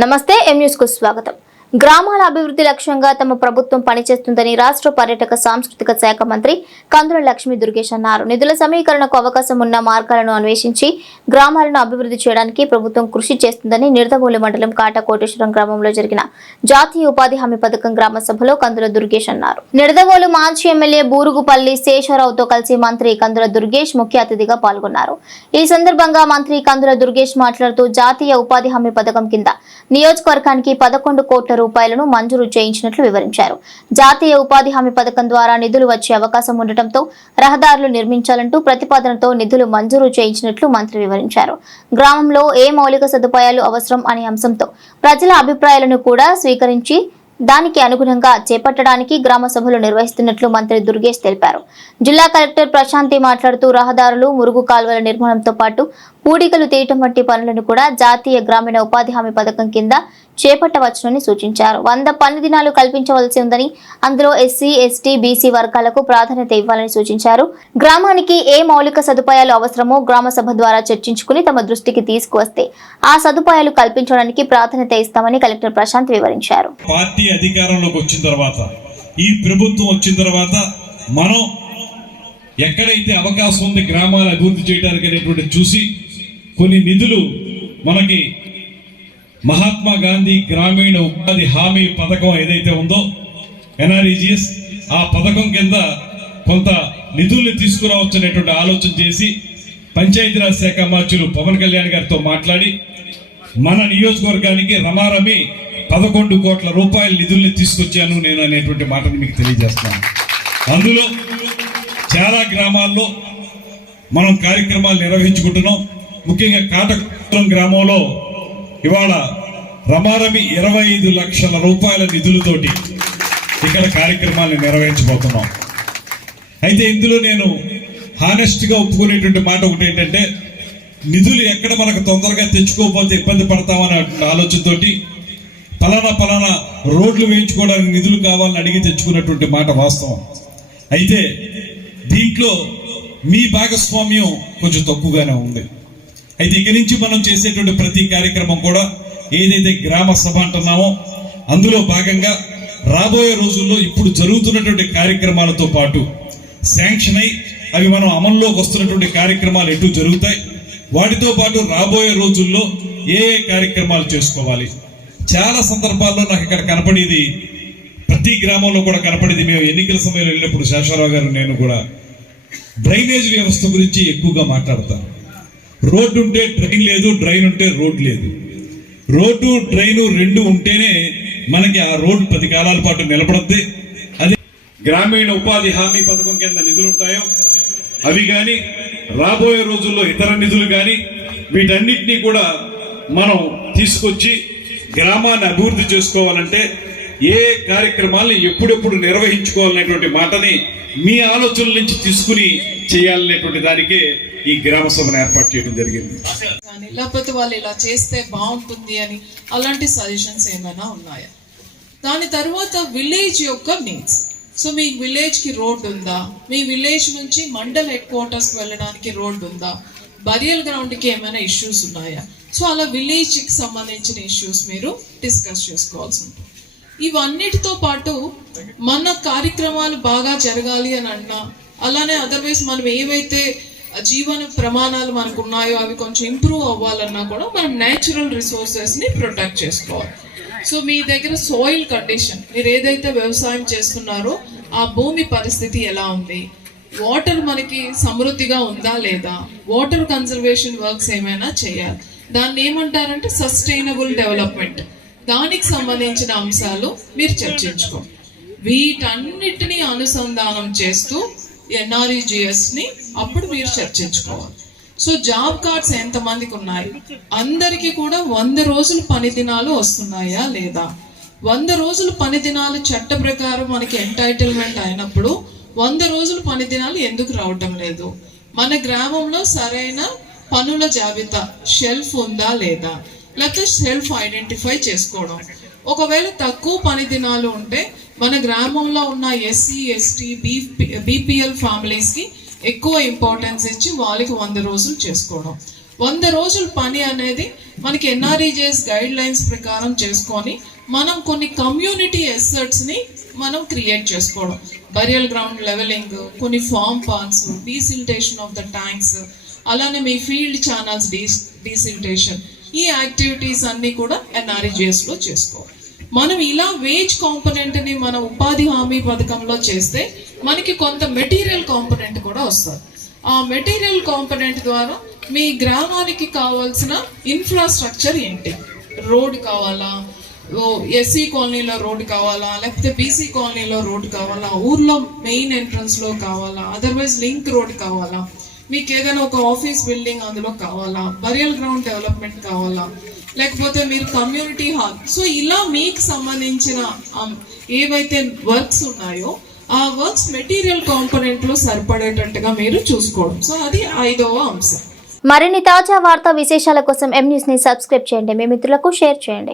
నమస్తే ఎం న్యూస్కు స్వాగతం. గ్రామాల అభివృద్ధి లక్ష్యంగా తమ ప్రభుత్వం పనిచేస్తుందని రాష్ట్ర పర్యాటక సాంస్కృతిక శాఖ మంత్రి కందుల లక్ష్మీ దుర్గేష్ అన్నారు. నిధుల సమీకరణకు అవకాశం ఉన్న మార్గాలను అన్వేషించి గ్రామాలను అభివృద్ధి చేయడానికి ప్రభుత్వం కృషి చేస్తుందని నిడదవోలు మండలం కాట కోటేశ్వరం గ్రామంలో జరిగిన జాతీయ ఉపాధి హామీ పథకం గ్రామ సభలో కందుల దుర్గేష్ అన్నారు. నిడదవోలు మాజీ ఎమ్మెల్యే బూరుగుపల్లి శేషారావుతో కలిసి మంత్రి కందుల దుర్గేష్ ముఖ్య అతిథిగా పాల్గొన్నారు. ఈ సందర్భంగా మంత్రి కందుల దుర్గేష్ మాట్లాడుతూ జాతీయ ఉపాధి హామీ పథకం కింద నియోజకవర్గానికి పదకొండు కోట్ల రూపాయలను మంజూరు చేయించినట్లు వివరించారు. జాతీయ ఉపాధి హామీ పథకం ద్వారా నిధులు వచ్చే అవకాశం ఉండటంతో రహదారులు నిర్మించాలంటూ ప్రతిపాదనతో నిధులు మంజూరు చేయించినట్లు మంత్రి వివరించారు. గ్రామంలో ఏ మౌలిక సదుపాయాలు అవసరం అనే అంశంతో ప్రజల అభిప్రాయాలను కూడా స్వీకరించి దానికి అనుగుణంగా చేపట్టడానికి గ్రామ సభలు నిర్వహిస్తున్నట్లు మంత్రి దుర్గేష్ తెలిపారు. జిల్లా కలెక్టర్ ప్రశాంతి మాట్లాడుతూ రహదారులు మురుగు కాల్వల నిర్మాణంతో పాటు పూడికలు తీయటం వంటి పనులను కూడా జాతీయ గ్రామీణ ఉపాధి హామీ పథకం కింద చేపట్టవచ్చునని సూచించారు. వంద పని దినాలు కల్పించవలసి ఉందని అందులో ఎస్సీ ఎస్టీ బీసీ వర్గాలకు ప్రాధాన్యత ఇవ్వాలని సూచించారు. గ్రామానికి ఏ మౌలిక సదుపాయాలు అవసరమో గ్రామ సభ ద్వారా చర్చించుకుని తమ దృష్టికి తీసుకువస్తే ఆ సదుపాయాలు కల్పించడానికి ప్రాధాన్యత ఇస్తామని కలెక్టర్ ప్రశాంత్ వివరించారు. పార్టీ అధికారంలోకి వచ్చిన తర్వాత ఈ ప్రభుత్వం వచ్చిన తర్వాత మనం ఎక్కడైతే అవకాశం ఉంది గ్రామాలు అభివృద్ధి చేయడానికి అనేటువంటి చూసి కొన్ని నిధులు మనకి మహాత్మా గాంధీ గ్రామీణ ఉపాధి హామీ పథకం ఏదైతే ఉందో ఎన్ఆర్ఈజిఎస్ ఆ పథకం కింద కొంత నిధుల్ని తీసుకురావచ్చు అనేటువంటి ఆలోచన చేసి పంచాయతీరాజ్ శాఖ మార్చులు పవన్ కళ్యాణ్ గారితో మాట్లాడి మన నియోజకవర్గానికి రమారమి పదకొండు కోట్ల రూపాయల నిధుల్ని తీసుకొచ్చాను నేను అనేటువంటి మాటను మీకు తెలియజేస్తాను అందులో చాలా గ్రామాల్లో మనం కార్యక్రమాలు నిర్వహించుకుంటున్నాం. ముఖ్యంగా కాటకులం గ్రామంలో ఇవాళ రమారమి ఇరవై ఐదు లక్షల రూపాయల నిధులతోటి ఇక్కడ కార్యక్రమాలను నిర్వహించబోతున్నాం. అయితే ఇందులో నేను హానెస్ట్గా ఒప్పుకునేటువంటి మాట ఒకటి ఏంటంటే నిధులు ఎక్కడ మనకు తొందరగా తెచ్చుకోకపోతే ఇబ్బంది పడతామనే ఆలోచనతోటి పలానా పలానా రోడ్లు వేయించుకోవడానికి నిధులు కావాలని అడిగి తెచ్చుకున్నటువంటి మాట వాస్తవం. అయితే దీంట్లో మీ భాగస్వామ్యం కొంచెం తక్కువగానే ఉంది. అయితే ఇక నుంచి మనం చేసేటువంటి ప్రతి కార్యక్రమం కూడా ఏదైతే గ్రామ సభ అంటున్నామో అందులో భాగంగా రాబోయే రోజుల్లో ఇప్పుడు జరుగుతున్నటువంటి కార్యక్రమాలతో పాటు శాంక్షన్ అయి అవి మనం అమల్లోకి వస్తున్నటువంటి కార్యక్రమాలు ఎటు జరుగుతాయి వాటితో పాటు రాబోయే రోజుల్లో ఏ ఏ కార్యక్రమాలు చేసుకోవాలి చాలా సందర్భాల్లో నాకు ఇక్కడ కనపడేది ప్రతి గ్రామంలో కూడా కనపడేది. మేము ఎన్నికల సమయంలో వెళ్ళినప్పుడు శేషారావు గారు నేను కూడా డ్రైనేజ్ వ్యవస్థ గురించి ఎక్కువగా మాట్లాడతాను రోడ్డు ఉంటే డ్రైన్ లేదు డ్రైన్ ఉంటే రోడ్ లేదు. రోడ్డు డ్రైన్ రెండు ఉంటేనే మనకి ఆ రోడ్డు పది కాలాల పాటు నిలబడద్ది. అది గ్రామీణ ఉపాధి హామీ పథకం కింద నిధులు ఉంటాయో అవి కానీ రాబోయే రోజుల్లో ఇతర నిధులు కానీ వీటన్నిటినీ కూడా మనం తీసుకొచ్చి గ్రామాన్ని అభివృద్ధి చేసుకోవాలంటే ఏ కార్యక్రమాలను ఎప్పుడెప్పుడు నిర్వహించుకోవాలనేటువంటి మాటని మీ ఆలోచనల నుంచి తీసుకుని చేయాలనేటువంటి దానికే ఈ గ్రామ సభను ఏర్పాటు చేయడం జరిగింది. కానీ లేకపోతే వాళ్ళు ఇలా చేస్తే బాగుంటుంది అని అలాంటి సజెషన్స్ ఏమైనా ఉన్నాయా? దాని తర్వాత విలేజ్ యొక్క మీన్స్ సో మీ విలేజ్కి రోడ్ ఉందా? మీ విలేజ్ నుంచి మండల్ హెడ్ క్వార్టర్స్ వెళ్ళడానికి రోడ్డు ఉందా? బరియల్ గ్రౌండ్కి ఏమైనా ఇష్యూస్ ఉన్నాయా? సో అలా విలేజ్కి సంబంధించిన ఇష్యూస్ మీరు డిస్కస్ చేసుకోవాల్సి ఉంటుంది. ఇవన్నిటితో పాటు మన కార్యక్రమాలు బాగా జరగాలి అని అన్నా అలానే అదర్వైజ్ మనం ఏవైతే జీవన ప్రమాణాలు మనకు ఉన్నాయో అవి కొంచెం ఇంప్రూవ్ అవ్వాలన్నా కూడా మనం న్యాచురల్ రిసోర్సెస్ని ప్రొటెక్ట్ చేసుకోవాలి. సో మీ దగ్గర సాయిల్ కండిషన్ మీరు ఏదైతే వ్యవసాయం చేస్తున్నారో ఆ భూమి పరిస్థితి ఎలా ఉంది? వాటర్ మనకి సమృద్ధిగా ఉందా లేదా? వాటర్ కన్జర్వేషన్ వర్క్స్ ఏమైనా చేయాలి. దాన్ని ఏమంటారంటే సస్టైనబుల్ డెవలప్మెంట్ దానికి సంబంధించిన అంశాలు మీరు చర్చించుకో వీటన్నిటిని అనుసంధానం చేస్తూ ఎన్ఆర్ఈజిఎస్ని అప్పుడు మీరు చర్చించుకోవాలి. సో జాబ్ కార్డ్స్ ఎంతమందికి ఉన్నాయి? అందరికీ కూడా వంద రోజులు పని దినాలు వస్తున్నాయా లేదా? వంద రోజులు పని దినాలు చట్ట ప్రకారం మనకి ఎంటైటిల్మెంట్ అయినప్పుడు వంద రోజులు పని దినాలు ఎందుకు రావటం లేదు? మన గ్రామంలో సరైన పనుల జాబితా షెల్ఫ్ ఉందా లేదా? లేకపోతే సెల్ఫ్ ఐడెంటిఫై చేసుకోవడం. ఒకవేళ తక్కువ పని దినాలు ఉంటే మన గ్రామంలో ఉన్న ఎస్సీ ఎస్టీ బీపీఎల్ ఫ్యామిలీస్కి ఎక్కువ ఇంపార్టెన్స్ ఇచ్చి వాళ్ళకి వంద రోజులు చేసుకోవడం. వంద రోజుల పని అనేది మనకి ఎన్ఆర్ఈజేఎస్ గైడ్ లైన్స్ ప్రకారం చేసుకొని మనం కొన్ని కమ్యూనిటీ ఎసెర్ట్స్ని మనం క్రియేట్ చేసుకోవడం. బరియల్ గ్రౌండ్ లెవెలింగ్ కొన్ని farm ponds desiltation of the tanks అలానే మీ ఫీల్డ్ ఛానల్స్ డీస్ డీసిల్టేషన్ ఈ యాక్టివిటీస్ అన్నీ కూడా ఎన్ఆర్జిఎస్లో చేసుకోవాలి. మనం ఇలా వేజ్ కాంపనెంట్ని మన ఉపాధి హామీ పథకంలో చేస్తే మనకి కొంత మెటీరియల్ కాంపనెంట్ కూడా వస్తుంది. ఆ మెటీరియల్ కాంపనెంట్ ద్వారా మీ గ్రామానికి కావాల్సిన ఇన్ఫ్రాస్ట్రక్చర్ ఏంటి? రోడ్ కావాలా? ఎస్సీ కాలనీలో రోడ్డు కావాలా? లేకపోతే బీసీ కాలనీలో రోడ్డు కావాలా? ఊర్లో మెయిన్ ఎంట్రన్స్లో కావాలా? అదర్వైజ్ లింక్ రోడ్ కావాలా? మీకు ఏదైనా ఒక ఆఫీస్ బిల్డింగ్ అందులో కావాలా? బరియల్ గ్రౌండ్ డెవలప్మెంట్ కావాలా? లేకపోతే మీరు కమ్యూనిటీ హాల్. సో ఇలా మీకు సంబంధించిన ఏవైతే వర్క్స్ ఉన్నాయో ఆ వర్క్స్ మెటీరియల్ కాంపోనెంట్లో సరిపడేటట్టుగా మీరు చూసుకోవడం. సో అది ఐదవ అంశం. మరిన్ని తాజా వార్తా విశేషాల కోసం ఎం న్యూస్ని సబ్స్క్రైబ్ చేయండి. మీ మిత్రులకు షేర్ చేయండి.